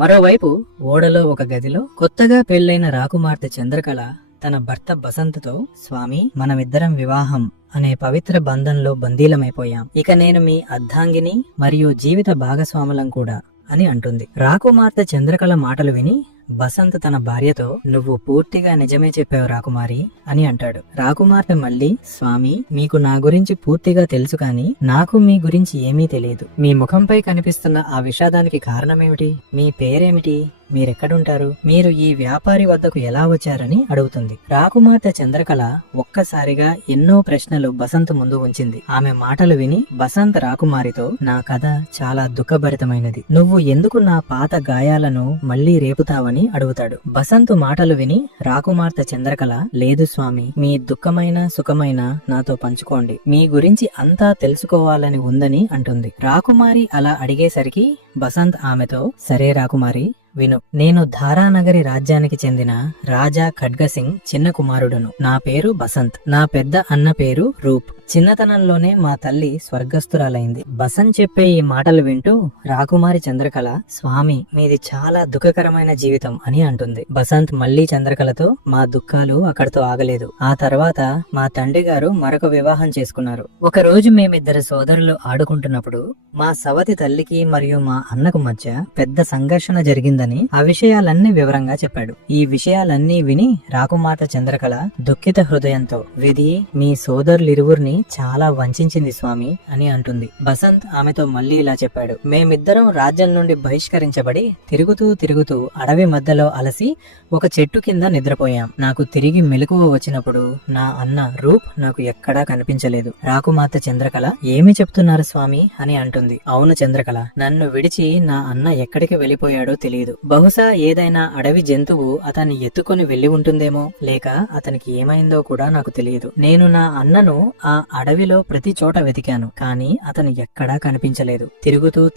మరోవైపు ఓడలో ఒక గదిలో కొత్తగా పెళ్లైన రాకుమార్తె చంద్రకళ తన భర్త బసంత్తో, స్వామి, మనమిద్దరం వివాహం అనే పవిత్ర బంధంలో బందీలమైపోయాం. ఇక నేను మీ అర్ధాంగిని మరియు జీవిత భాగస్వాములం కూడా అని అంటుంది. రాకుమార్తె చంద్రకళ మాటలు విని బసంత్ తన భార్యతో, నువ్వు పూర్తిగా నిజమే చెప్పావు రాకుమారి అని అంటాడు. రాకుమార్తె మళ్ళీ, స్వామి, మీకు నా గురించి పూర్తిగా తెలుసు కానీ నాకు మీ గురించి ఏమీ తెలియదు. మీ ముఖంపై కనిపిస్తున్న ఆ విషాదానికి కారణమేమిటి? మీ పేరేమిటి? మీరెక్కడుంటారు? మీరు ఈ వ్యాపారి వద్దకు ఎలా వచ్చారని అడుగుతుంది. రాకుమార్తె చంద్రకళ ఒక్కసారిగా ఎన్నో ప్రశ్నలు బసంత్ ముందు ఉంచింది. ఆమె మాటలు విని బసంత్ రాకుమారితో, నా కథ చాలా దుఃఖభరితమైనది. నువ్వు ఎందుకు నా పాత గాయాలను మళ్లీ రేపుతావని అడుగుతాడు. బసంత్ మాటలు విని రాకుమార్తె చంద్రకళ, లేదు స్వామి, మీ దుఃఖమైన సుఖమైన నాతో పంచుకోండి. మీ గురించి అంతా తెలుసుకోవాలని ఉందని అంటుంది. రాకుమారి అలా అడిగేసరికి బసంత్ ఆమెతో, సరే రాకుమారి, విను. నేను ధారానగరి రాజ్యానికి చెందిన రాజా ఖడ్గసింగ్ చిన్న కుమారుడును. నా పేరు బసంత్. నా పెద్ద అన్న పేరు రూప్. చిన్నతనంలోనే మా తల్లి స్వర్గస్థురాలైంది. బసంత్ చెప్పే ఈ మాటలు వింటూ రాకుమారి చంద్రకళ, స్వామి, మీది చాలా దుఃఖకరమైన జీవితం అని అంటుంది. బసంత్ మళ్లీ చంద్రకళతో, మా దుఃఖాలు అక్కడితో ఆగలేదు. ఆ తర్వాత మా తండ్రి గారు మరొక వివాహం చేసుకున్నారు. ఒక రోజు మేమిద్దరు సోదరులు ఆడుకుంటున్నప్పుడు మా సవతి తల్లికి మరియు మా అన్నకు మధ్య పెద్ద సంఘర్షణ జరిగిందని ఆ విషయాలన్నీ వివరంగా చెప్పాడు. ఈ విషయాలన్నీ విని రాకుమార్తె చంద్రకళ దుఃఖిత హృదయంతో, విధి మీ సోదరులిరువురిని చాలా వంచింది స్వామి అని అంటుంది. బసంత్ ఆమెతో మళ్లీ ఇలా చెప్పాడు. మేమిద్దరం రాజ్యం నుండి బహిష్కరించబడి తిరుగుతూ అడవి మధ్యలో అలసి ఒక చెట్టు కింద నిద్రపోయాం. నాకు తిరిగి మెలకువ వచ్చినప్పుడు నా అన్న రూప్ నాకు ఎక్కడా కనిపించలేదు. రాకుమార్తె చంద్రకళ, ఏమి చెప్తున్నారు స్వామి అని అంటుంది. అవును చంద్రకళ, నన్ను విడిచి నా అన్న ఎక్కడికి వెళ్లిపోయాడో తెలియదు. బహుశా ఏదైనా అడవి జంతువు అతన్ని ఎత్తుకొని వెళ్లి ఉంటుందేమో, లేక అతనికి ఏమైందో కూడా నాకు తెలియదు. నేను నా అన్నను ఆ అడవిలో ప్రతి చోట వెతికాను, కానీ అతను ఎక్కడా కనిపించలేదు.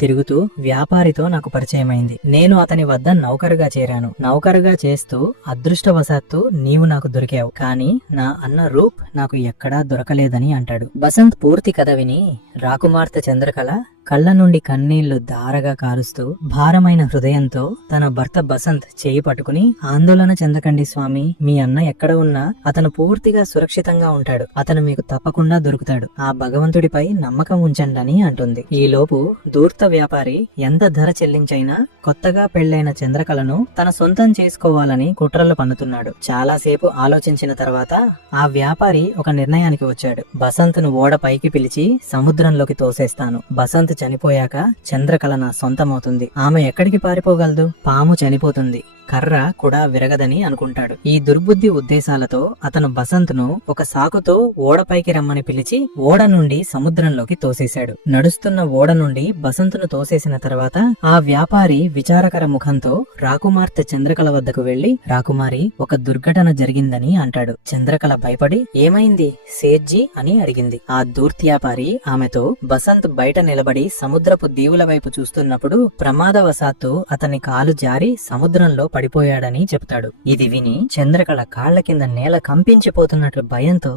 తిరుగుతూ వ్యాపారితో నాకు పరిచయమైంది. నేను అతని వద్ద నౌకరుగా చేరాను. నౌకరుగా చేస్తూ అదృష్టవశాత్తు నీవు నాకు దొరికావు, కానీ నా అన్న రూప్ నాకు ఎక్కడా దొరకలేదని అంటాడు. బసంత్ పూర్తి కథ విని రాకుమార్తె చంద్రకళ కళ్ళ నుండి కన్నీళ్లు ధారగా కారుస్తూ భారమైన హృదయంతో తన భర్త బసంత్ చేయి పట్టుకుని, ఆందోళన చెందకండి స్వామి, మీ అన్న ఎక్కడ ఉన్నా అతను పూర్తిగా సురక్షితంగా ఉంటాడు. అతను మీకు తప్పకుండా దొరుకుతాడు. ఆ భగవంతుడిపై నమ్మకం ఉంచండి అని అంటుంది. ఈలోపు ధూర్త వ్యాపారి ఎంత ధర చెల్లించైనా కొత్తగా పెళ్లైన చంద్రకళను తన సొంతం చేసుకోవాలని కుట్రలు పన్నుతున్నాడు. చాలాసేపు ఆలోచించిన తర్వాత ఆ వ్యాపారి ఒక నిర్ణయానికి వచ్చాడు. బసంత్ను ఓడ పైకి పిలిచి సముద్రంలోకి తోసేస్తాను. బసంత్ చనిపోయాక చంద్రకళ నా సొంతమవుతుంది. ఆమె ఎక్కడికి పారిపోగలదు? పాము చనిపోతుంది, కర్ర కూడా విరగదని అనుకుంటాడు. ఈ దుర్బుద్ధి ఉద్దేశాలతో అతను బసంత్ను ఒక సాకుతో ఓడపైకి రమ్మని పిలిచి ఓడ నుండి సముద్రంలోకి తోసేశాడు. నడుస్తున్న ఓడ నుండి బసంత్ను తోసేసిన తర్వాత ఆ వ్యాపారి విచారకర ముఖంతో రాకుమార్తె చంద్రకళ వద్దకు వెళ్లి, రాకుమారి, ఒక దుర్ఘటన జరిగిందని అంటాడు. చంద్రకళ భయపడి, ఏమైంది సేట్జీ అని అడిగింది. ఆ ధూర్త్యాపారి ఆమెతో, బసంత్ బయట నిలబడి సముద్రపు దీవుల వైపు చూస్తున్నప్పుడు ప్రమాదవశాత్తు అతని కాలు జారి సముద్రంలో పడిపోయాడని చెప్తాడు. ఇది విని చంద్రకళ కాళ్ల కింద నేల కంపించిపోతున్నట్లు భయంతో,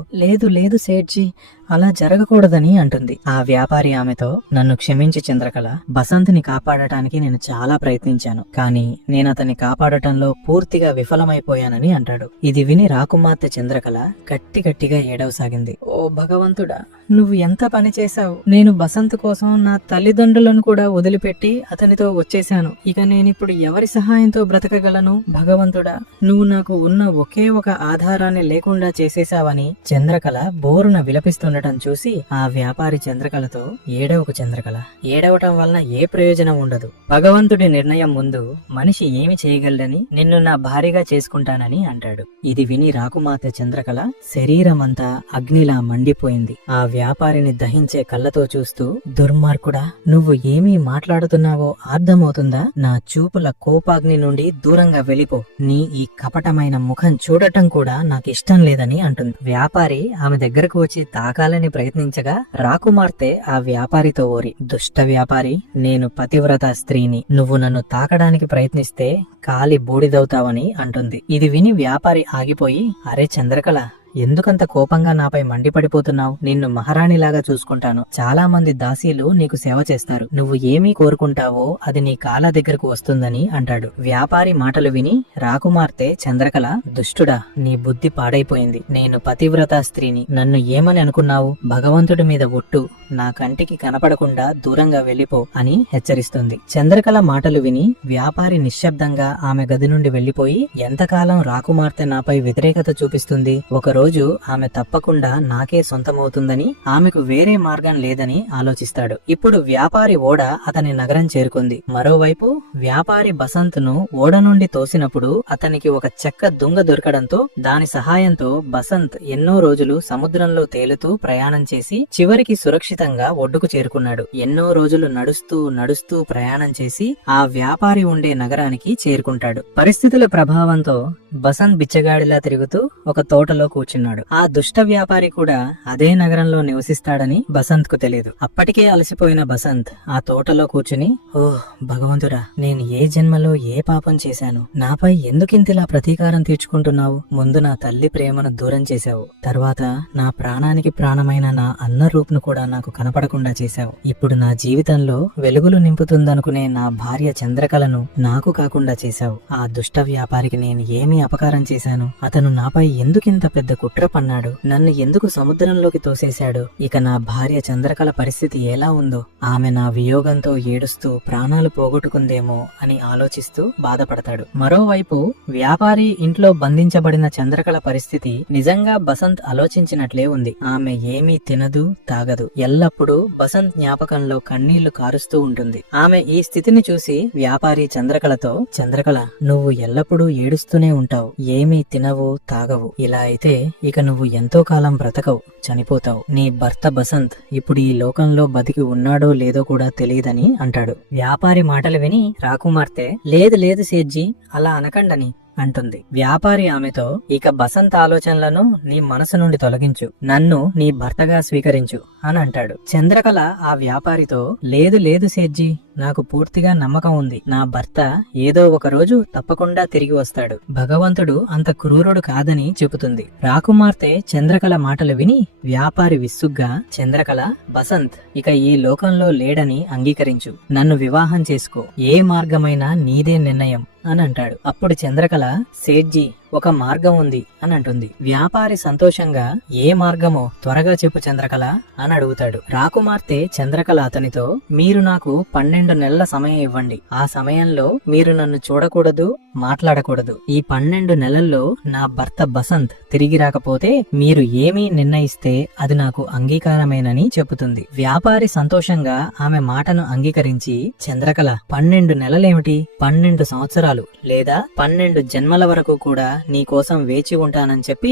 లేదు సేట్జీ, అలా జరగకూడదని అంటుంది. ఆ వ్యాపారి ఆమెతో, నన్ను క్షమించి చంద్రకళ, బసంత్ని కాపాడటానికి నేను చాలా ప్రయత్నించాను, కానీ నేను అతన్ని కాపాడటంలో పూర్తిగా విఫలమైపోయానని అంటాడు. ఇది విని రాకుమార్తె చంద్రకళ గట్టిగా ఏడవసాగింది. ఓ భగవంతుడా, నువ్వు ఎంత పని చేశావు. నేను బసంత్ కోసం నా తల్లిదండ్రులను కూడా వదిలిపెట్టి అతనితో వచ్చేశాను. ఇక నేనిప్పుడు ఎవరి సహాయంతో బ్రతకగలను? భగవంతుడా, నువ్వు నాకు ఉన్న ఒకే ఒక ఆధారాన్ని లేకుండా చేసేశావని చంద్రకళ బోరున విలపిస్తుండటం చూసి ఆ వ్యాపారి చంద్రకళతో, ఏడవకు చంద్రకళ, ఏడవటం వలన ఏ ప్రయోజనం ఉండదు. భగవంతుడి నిర్ణయం ముందు మనిషి ఏమి చేయగలడని నిన్ను నా భార్యగా చేసుకుంటానని అంటాడు. ఇది విని రాకుమార్తె చంద్రకళ శరీరమంతా అగ్నిలా మండిపోయింది. ఆ వ్యాపారిని దహించే కళ్ళతో చూస్తూ, దుర్మార్గుడా, నువ్వు ఏమీ మాట్లాడుతున్నావో అర్థమవుతుందా? నా చూపుల కోపాగ్ని నుండి దూరంగా వెళ్ళిపో. నీ ఈ కపటమైన ముఖం చూడటం కూడా నాకిష్టం లేదని అంటుంది. వ్యాపారి ఆమె దగ్గరకు వచ్చి తాకాలని ప్రయత్నించగా రాకుమార్తె ఆ వ్యాపారితో ఓరి, దుష్ట వ్యాపారి, నేను పతివ్రత స్త్రీని, నువ్వు నన్ను తాకడానికి ప్రయత్నిస్తే కాలి బూడిదవుతావని అంటుంది. ఇది విని వ్యాపారి ఆగిపోయి, అరే చంద్రకళ, ఎందుకంత కోపంగా నాపై మండిపడిపోతున్నావు? నిన్ను మహారాణిలాగా చూసుకుంటాను. చాలా మంది దాసీలు నీకు సేవ చేస్తారు. నువ్వు ఏమీ కోరుకుంటావో అది నీ కాళ్ళ దగ్గరకు వస్తుందని అంటాడు. వ్యాపారి మాటలు విని రాకుమార్తె చంద్రకళ, దుష్టుడా, నీ బుద్ధి పాడైపోయింది. నేను పతివ్రత స్త్రీని. నన్ను ఏమని అనుకున్నావు? భగవంతుడి మీద ఒట్టు, నా కంటికి కనపడకుండా దూరంగా వెళ్లిపో అని హెచ్చరిస్తుంది. చంద్రకళ మాటలు విని వ్యాపారి నిశ్శబ్దంగా ఆమె గది నుండి వెళ్లిపోయి, ఎంతకాలం రాకుమార్తె నాపై వ్యతిరేకత చూపిస్తుంది? ఒకరోజు ఆమె తప్పకుండా నాకే సొంతమవుతుందని, ఆమెకు వేరే మార్గం లేదని ఆలోచిస్తాడు. ఇప్పుడు వ్యాపారి ఓడ అతని నగరం చేరుకుంది. మరోవైపు వ్యాపారి బసంత్ ను ఓడ నుండి తోసినప్పుడు అతనికి ఒక చెక్క దుంగ దొరకడంతో దాని సహాయంతో బసంత్ ఎన్నో రోజులు సముద్రంలో తేలుతూ ప్రయాణం చేసి చివరికి సురక్షితంగా ఒడ్డుకు చేరుకున్నాడు. ఎన్నో రోజులు నడుస్తూ నడుస్తూ ప్రయాణం చేసి ఆ వ్యాపారి ఉండే నగరానికి చేరుకుంటాడు. పరిస్థితుల ప్రభావంతో బసంత్ బిచ్చగాడిలా తిరుగుతూ ఒక తోటలో కూర్చున్నాడు. ఆ దుష్ట వ్యాపారి కూడా అదే నగరంలో నివసిస్తాడని బసంత్ కు తెలియదు. అప్పటికే అలసిపోయిన బసంత్ ఆ తోటలో కూర్చుని, ఓహ్ భగవంతుడా, నేను ఏ జన్మలో ఏ పాపం చేశాను? నాపై ఎందుకింతలా ప్రతీకారం తీర్చుకుంటున్నావు? ముందు నా తల్లి ప్రేమను దూరం చేశావు. తర్వాత నా ప్రాణానికి ప్రాణమైన నా అన్న రూపును కూడా నాకు కనపడకుండా చేశావు. ఇప్పుడు నా జీవితంలో వెలుగులు నింపుతుందనుకునే నా భార్య చంద్రకళను నాకు కాకుండా చేశావు. ఆ దుష్ట వ్యాపారికి నేను ఏమీ అపకారం చేశాను? అతను నాపై ఎందుకింత పెద్ద కుట్ర పన్నాడు? నన్ను ఎందుకు సముద్రంలోకి తోసేశాడు? ఇక నా భార్య చంద్రకళ పరిస్థితి ఎలా ఉందో? ఆమె నా వియోగంతో ఏడుస్తూ ప్రాణాలు పోగొట్టుకుందేమో అని ఆలోచిస్తూ బాధపడతాడు. మరోవైపు వ్యాపారి ఇంట్లో బంధించబడిన చంద్రకళ పరిస్థితి నిజంగా బసంత్ ఆలోచించినట్లే ఉంది. ఆమె ఏమీ తినదు, తాగదు. ఎల్లప్పుడూ బసంత్ జ్ఞాపకంలో కన్నీళ్లు కారుస్తూ ఉంటుంది. ఆమె ఈ స్థితిని చూసి వ్యాపారి చంద్రకళతో, చంద్రకళ, నువ్వు ఎల్లప్పుడూ ఏడుస్తూనే ఉంటావు, ఏమీ తినవు, తాగవు. ఇలా అయితే ఇక నువ్వు ఎంతో కాలం బ్రతకవు, చనిపోతావు. నీ భర్త బసంత్ ఇప్పుడు ఈ లోకంలో బతికి ఉన్నాడో లేదో కూడా తెలియదని అంటాడు. వ్యాపారి మాటలు విని రాకుమార్తె, లేదు లేదు సేట్జీ, అలా అనకండని అంటుంది. వ్యాపారి ఆమెతో, ఇక బసంత్ ఆలోచనలను నీ మనసు నుండి తొలగించు, నన్ను నీ భర్తగా స్వీకరించు అని అంటాడు. చంద్రకళ ఆ వ్యాపారితో, లేదు లేదు సేట్జీ, నాకు పూర్తిగా నమ్మకం ఉంది. నా భర్త ఏదో ఒక రోజు తప్పకుండా తిరిగి వస్తాడు. భగవంతుడు అంత క్రూరుడు కాదని చెబుతుంది. రాకుమార్తె చంద్రకళ మాటలు విని వ్యాపారి విసుగ్గా, చంద్రకళ, బసంత్ ఇక ఈ లోకంలో లేడని అంగీకరించు, నన్ను వివాహం చేసుకో, ఏ మార్గమైనా నీదే నిర్ణయం అని అంటాడు. అప్పుడు చంద్రకళ, సేట్జీ, ఒక మార్గం ఉంది అని అంటుంది. వ్యాపారి సంతోషంగా, ఏ మార్గమో త్వరగా చెప్పు చంద్రకళ అని అడుగుతాడు. రాకుమార్తె చంద్రకళ అతనితో, మీరు నాకు 12 నెలల సమయం ఇవ్వండి. ఆ సమయంలో మీరు నన్ను చూడకూడదు, మాట్లాడకూడదు. ఈ 12 నెలల్లో నా భర్త బసంత్ తిరిగి రాకపోతే మీరు ఏమీ నిర్ణయిస్తే అది నాకు అంగీకారమేనని చెబుతుంది. వ్యాపారి సంతోషంగా ఆమె మాటను అంగీకరించి, చంద్రకళ, 12 నెలలేమిటి, 12 సంవత్సరాలు లేదా 12 జన్మల వరకు కూడా నీ కోసం వేచి ఉంటానని చెప్పి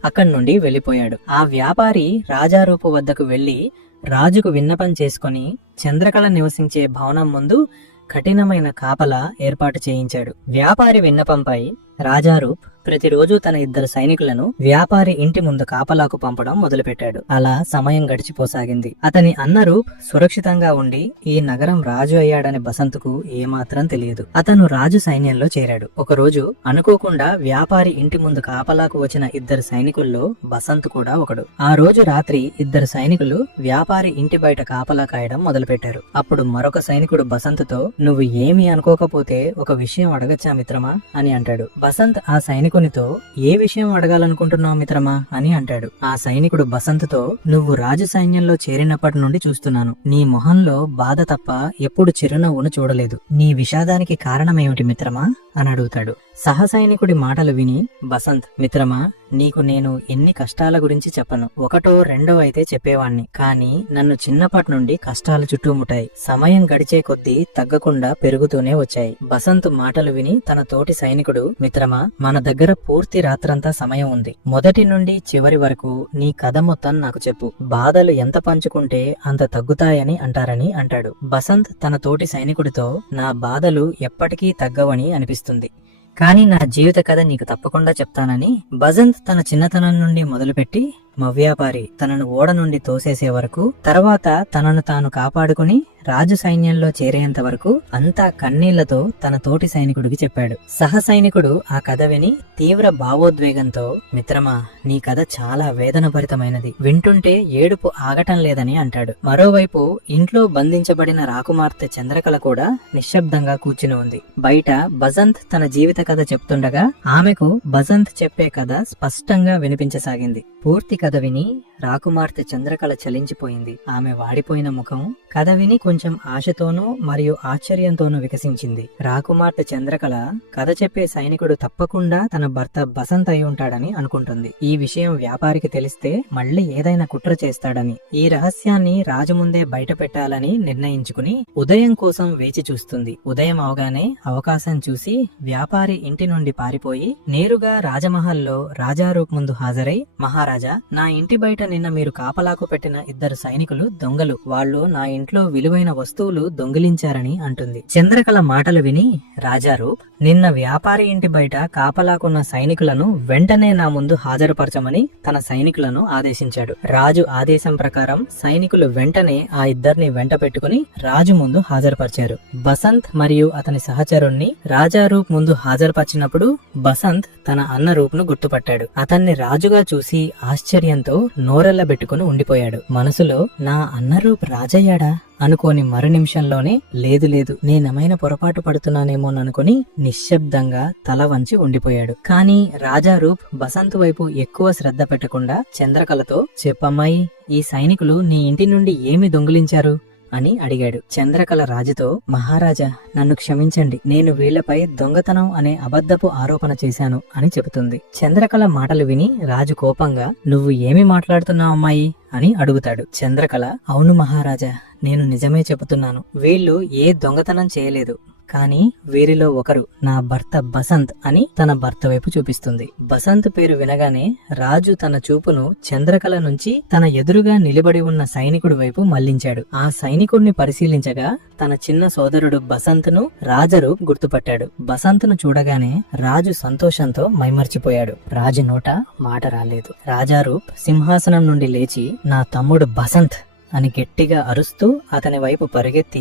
అక్కడి నుండి వెళ్లిపోయాడు. ఆ వ్యాపారి రాజారూపు వద్దకు వెళ్లి రాజుకు విన్నపం చేసుకుని చంద్రకళ నివసించే భవనం ముందు కఠినమైన కాపలా ఏర్పాటు చేయించాడు. వ్యాపారి విన్నపంపై రాజారూప్ ప్రతిరోజు తన 2 సైనికులను వ్యాపారి ఇంటి ముందు కాపలాకు పంపడం మొదలుపెట్టాడు. అలా సమయం గడిచిపోసాగింది. అతని అన్న రూప్ సురక్షితంగా ఉండి ఈ నగరం రాజు అయ్యాడని బసంత్కు ఏమాత్రం తెలియదు. అతను రాజు సైన్యంలో చేరాడు. ఒకరోజు అనుకోకుండా వ్యాపారి ఇంటి ముందు కాపలాకు వచ్చిన 2 సైనికుల్లో బసంత్ కూడా ఒకడు. ఆ రోజు రాత్రి 2 సైనికులు వ్యాపారి ఇంటి బయట కాపలా కాయడం మొదలుపెట్టారు. అప్పుడు మరొక సైనికుడు బసంత్తో, నువ్వు ఏమీ అనుకోకపోతే ఒక విషయం అడగచ్చా మిత్రమా అని అంటాడు. బసంత్ ఆ సైనికునితో, ఏ విషయం అడగాలనుకుంటున్నావు మిత్రమా అని అంటాడు. ఆ సైనికుడు బసంత్తో, నువ్వు రాజు సైన్యంలో చేరినప్పటి నుండి చూస్తున్నాను. నీ మొహంలో బాధ తప్ప ఎప్పుడు చిరునవ్వును చూడలేదు. నీ విషాదానికి కారణమేమిటి మిత్రమా అని అడుగుతాడు. సహసైనికుడి మాటలు విని బసంత్, మిత్రమా, నీకు నేను ఎన్ని కష్టాల గురించి చెప్పను. 1, 2 అయితే చెప్పేవాణ్ణి, కానీ నన్ను చిన్నప్పటి నుండి కష్టాలు చుట్టుముట్టాయి. సమయం గడిచే కొద్దీ తగ్గకుండా పెరుగుతూనే వచ్చాయి. బసంత్ మాటలు విని తన తోటి సైనికుడు, మిత్రమా, మన దగ్గర పూర్తి రాత్రంతా సమయం ఉంది. మొదటి నుండి చివరి వరకు నీ కథ మొత్తం నాకు చెప్పు. బాధలు ఎంత పంచుకుంటే అంత తగ్గుతాయని అంటారని అంటాడు. బసంత్ తన తోటి సైనికుడితో, నా బాధలు ఎప్పటికీ తగ్గవని అనిపిస్తుంది, కానీ నా జీవిత కథ నీకు తప్పకుండా చెప్తానని బసంత్ తన చిన్నతనం నుండి మొదలుపెట్టి మవ్యాపారి తనను ఓడ నుండి తోసేసే వరకు, తర్వాత తనను తాను కాపాడుకుని రాజు సైన్యంలో చేరేంత వరకు అంతా కన్నీళ్లతో తన తోటి సైనికుడికి చెప్పాడు. సహ సైనికుడు ఆ కథ విని తీవ్ర భావోద్వేగంతో, మిత్రమా, నీ కథ చాలా వేదనభరితమైనది, వింటుంటే ఏడుపు ఆగటం లేదని అంటాడు. మరోవైపు ఇంట్లో బంధించబడిన రాకుమార్తె చంద్రకళ కూడా నిశ్శబ్దంగా కూర్చుని ఉంది. బయట బసంత్ తన జీవిత కథ చెప్తుండగా ఆమెకు బసంత్ చెప్పే కథ స్పష్టంగా వినిపించసాగింది. పూర్తి కథ విని రాకుమార్తె చంద్రకళ చలించిపోయింది. ఆమె వాడిపోయిన ముఖం కథ విని కొంచెం ఆశతోనూ మరియు ఆశ్చర్యంతోనూ వికసించింది. రాకుమార్తె చంద్రకళ కథ చెప్పే సైనికుడు తప్పకుండా తన భర్త బసంత్ అయి ఉంటాడని అనుకుంటుంది. ఈ విషయం వ్యాపారికి తెలిస్తే మళ్ళీ ఏదైనా కుట్ర చేస్తాడని, ఈ రహస్యాన్ని రాజు ముందే బయట పెట్టాలని నిర్ణయించుకుని ఉదయం కోసం వేచి చూస్తుంది. ఉదయం అవగానే అవకాశం చూసి వ్యాపారి ఇంటి నుండి పారిపోయి నేరుగా రాజమహల్లో రాజారూప్ ముందు హాజరై, మహారాజా, నా ఇంటి బయట నిన్న మీరు కాపలాకు పెట్టిన 2 సైనికులు దొంగలు. వాళ్ళు నా ఇంట్లో విలువైన వస్తువులు దొంగిలించారని అంటుంది. చంద్రకళ మాటలు విని రాజారూప్ నిన్న వ్యాపారి ఇంటి బయట కాపలాకున్న సైనికులను వెంటనే నా ముందు హాజరుపరచమని తన సైనికులను ఆదేశించాడు. రాజు ఆదేశం ప్రకారం సైనికులు వెంటనే ఆ 2 వెంట పెట్టుకుని రాజు ముందు హాజరుపరిచారు. బసంత్ మరియు అతని సహచరుణ్ణి రాజారూప్ ముందు హాజరుపరిచినప్పుడు బసంత్ తన అన్న రూప్ ను గుర్తుపట్టాడు. అతన్ని రాజుగా చూసి ఆశ్చర్యంతో నోరెళ్లబెట్టుకుని ఉండిపోయాడు. మనసులో, నా అన్న రూప్ రాజయ్యాడా అనుకోని మరు నిమిషంలోనే, లేదు లేదు, నేనేమైనా పొరపాటు పడుతున్నానేమోననుకుని నిశ్శబ్దంగా తల వంచి ఉండిపోయాడు. కానీ రాజారూప్ బసంత్ వైపు ఎక్కువ శ్రద్ధ పెట్టకుండా చంద్రకళతో, చెప్పమ్మాయి, ఈ సైనికులు నీ ఇంటి నుండి ఏమి దొంగిలించారు అని అడిగాడు. చంద్రకళ రాజుతో, మహారాజా, నన్ను క్షమించండి, నేను వీళ్లపై దొంగతనం అనే అబద్ధపు ఆరోపణ చేశాను అని చెబుతుంది. చంద్రకళ మాటలు విని రాజు కోపంగా, నువ్వు ఏమి మాట్లాడుతున్నావు అమ్మాయి అని అడుగుతాడు. చంద్రకళ, అవును మహారాజా, నేను నిజమే చెబుతున్నాను. వీళ్ళు ఏ దొంగతనం చేయలేదు, కానీ వీరిలో ఒకరు నా భర్త బసంత్ అని తన భర్త వైపు చూపిస్తుంది. బసంత్ పేరు వినగానే రాజు తన చూపును చంద్రకళ నుంచి తన ఎదురుగా నిలబడి ఉన్న సైనికుడి వైపు మళ్లించాడు. ఆ సైనికుడిని పరిశీలించగా తన చిన్న సోదరుడు బసంత్ ను రాజరూప్ గుర్తుపట్టాడు. బసంత్ ను చూడగానే రాజు సంతోషంతో మైమర్చిపోయాడు. రాజు నోట మాట రాలేదు. రాజారూప్ సింహాసనం నుండి లేచి, నా తమ్ముడు బసంత్ అని గట్టిగా అరుస్తూ అతని వైపు పరిగెత్తి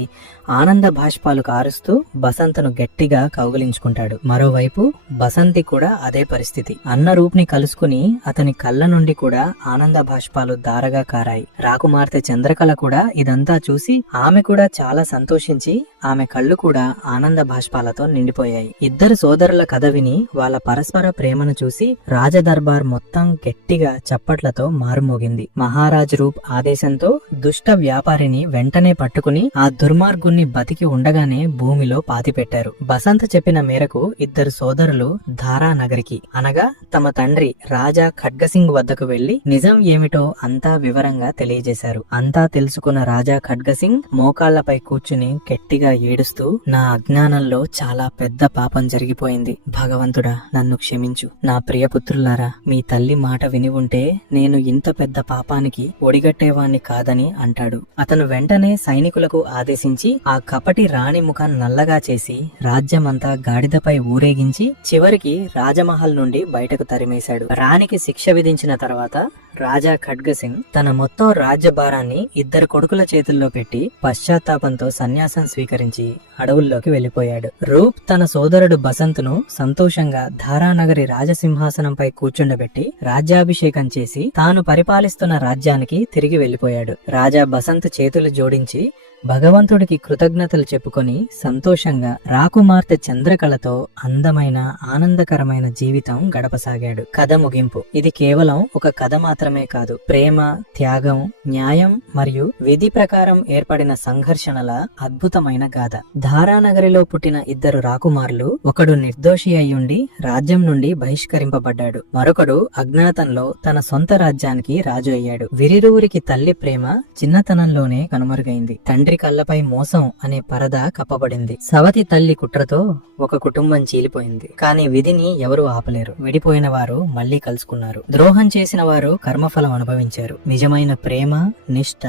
ఆనంద బాష్పాలు కారుస్తూ బసంత్ను గట్టిగా కౌగిలించుకుంటాడు. మరోవైపు బసంతి కూడా అదే పరిస్థితి. అన్న రూప్ని కలుసుకుని అతని కళ్ళ నుండి కూడా ఆనంద బాష్పాలు దారగా కారాయి. రాకుమార్తె చంద్రకళ కూడా ఇదంతా చూసి ఆమె కూడా చాలా సంతోషించి ఆమె కళ్ళు కూడా ఆనంద బాష్పాలతో నిండిపోయాయి. 2 సోదరుల కథ విని వాళ్ళ పరస్పర ప్రేమను చూసి రాజదర్బార్ మొత్తం గట్టిగా చప్పట్లతో మారుమోగింది. మహారాజ్ రూప్ ఆదేశంతో దుష్ట వ్యాపారిని వెంటనే పట్టుకుని ఆ దుర్మార్గుణ్ణి బతికి ఉండగానే భూమిలో పాతిపెట్టారు. బసంత్ చెప్పిన మేరకు 2 సోదరులు ధారా నగరికి, అనగా తమ తండ్రి రాజా ఖడ్గసింగ్ వద్దకు వెళ్లి నిజం ఏమిటో అంతా వివరంగా తెలియజేశారు. అంతా తెలుసుకున్న రాజా ఖడ్గసింగ్ మోకాళ్లపై కూర్చుని గట్టిగా ఏడుస్తూ, నా అజ్ఞానంలో చాలా పెద్ద పాపం జరిగిపోయింది, భగవంతుడా నన్ను క్షమించు. నా ప్రియపుత్రులారా, మీ తల్లి మాట విని ఉంటే నేను ఇంత పెద్ద పాపానికి ఒడిగట్టేవాణ్ణి కాదని అంటాడు. అతను వెంటనే సైనికులకు ఆదేశించి ఆ కపటి రాణి ముఖం నల్లగా చేసి రాజ్యమంతా గాడిదపై ఊరేగించి చివరికి రాజమహల్ నుండి బయటకు తరిమేశాడు. రాణికి శిక్ష విధించిన తర్వాత రాజా ఖడ్గసింగ్ తన మొత్తం రాజ్యభారాన్ని 2 కొడుకుల చేతుల్లో పెట్టి పశ్చాత్తాపంతో సన్యాసం స్వీకరించి అడవుల్లోకి వెళ్లిపోయాడు. రూప్ తన సోదరుడు బసంత్ను సంతోషంగా ధారానగరి రాజసింహాసనంపై కూర్చుండబెట్టి రాజ్యాభిషేకం చేసి తాను పరిపాలిస్తున్న రాజ్యానికి తిరిగి వెళ్లిపోయాడు. రాజా బసంత్ చేతులు జోడించి భగవంతుడికి కృతజ్ఞతలు చెప్పుకొని సంతోషంగా రాకుమార్తె చంద్రకళతో అందమైన ఆనందకరమైన జీవితం గడపసాగాడు. కథ ముగింపు. ఇది కేవలం ఒక కథ మాత్రమే కాదు, ప్రేమ, త్యాగం, న్యాయం మరియు విధి ప్రకారం ఏర్పడిన సంఘర్షణల అద్భుతమైన గాథ. ధారానగరిలో పుట్టిన 2 రాకుమారులు, ఒకడు నిర్దోషి అయ్యుండి రాజ్యం నుండి బహిష్కరింపబడ్డాడు, మరొకడు అజ్ఞాతంలో తన సొంత రాజ్యానికి రాజు అయ్యాడు. వీరిరువురికి తల్లి ప్రేమ చిన్నతనంలోనే కనుమరుగైంది. తండ్రి కళ్ళపై మోసం అనే పరద కప్పబడింది. సవతి తల్లి కుట్రతో ఒక కుటుంబం చీలిపోయింది. కానీ విధిని ఎవరూ ఆపలేరు. విడిపోయిన వారు మళ్లీ కలుసుకున్నారు. ద్రోహం చేసిన వారు కర్మఫలం అనుభవించారు. నిజమైన ప్రేమ, నిష్ఠ,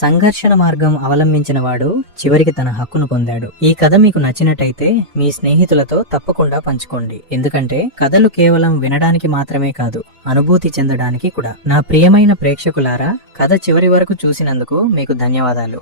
సంఘర్షణ మార్గం అవలంబించిన వాడు చివరికి తన హక్కును పొందాడు. ఈ కథ మీకు నచ్చినట్టయితే మీ స్నేహితులతో తప్పకుండా పంచుకోండి. ఎందుకంటే కథలు కేవలం వినడానికి మాత్రమే కాదు, అనుభూతి చెందడానికి కూడా. నా ప్రియమైన ప్రేక్షకులారా, కథ చివరి వరకు చూసినందుకు మీకు ధన్యవాదాలు.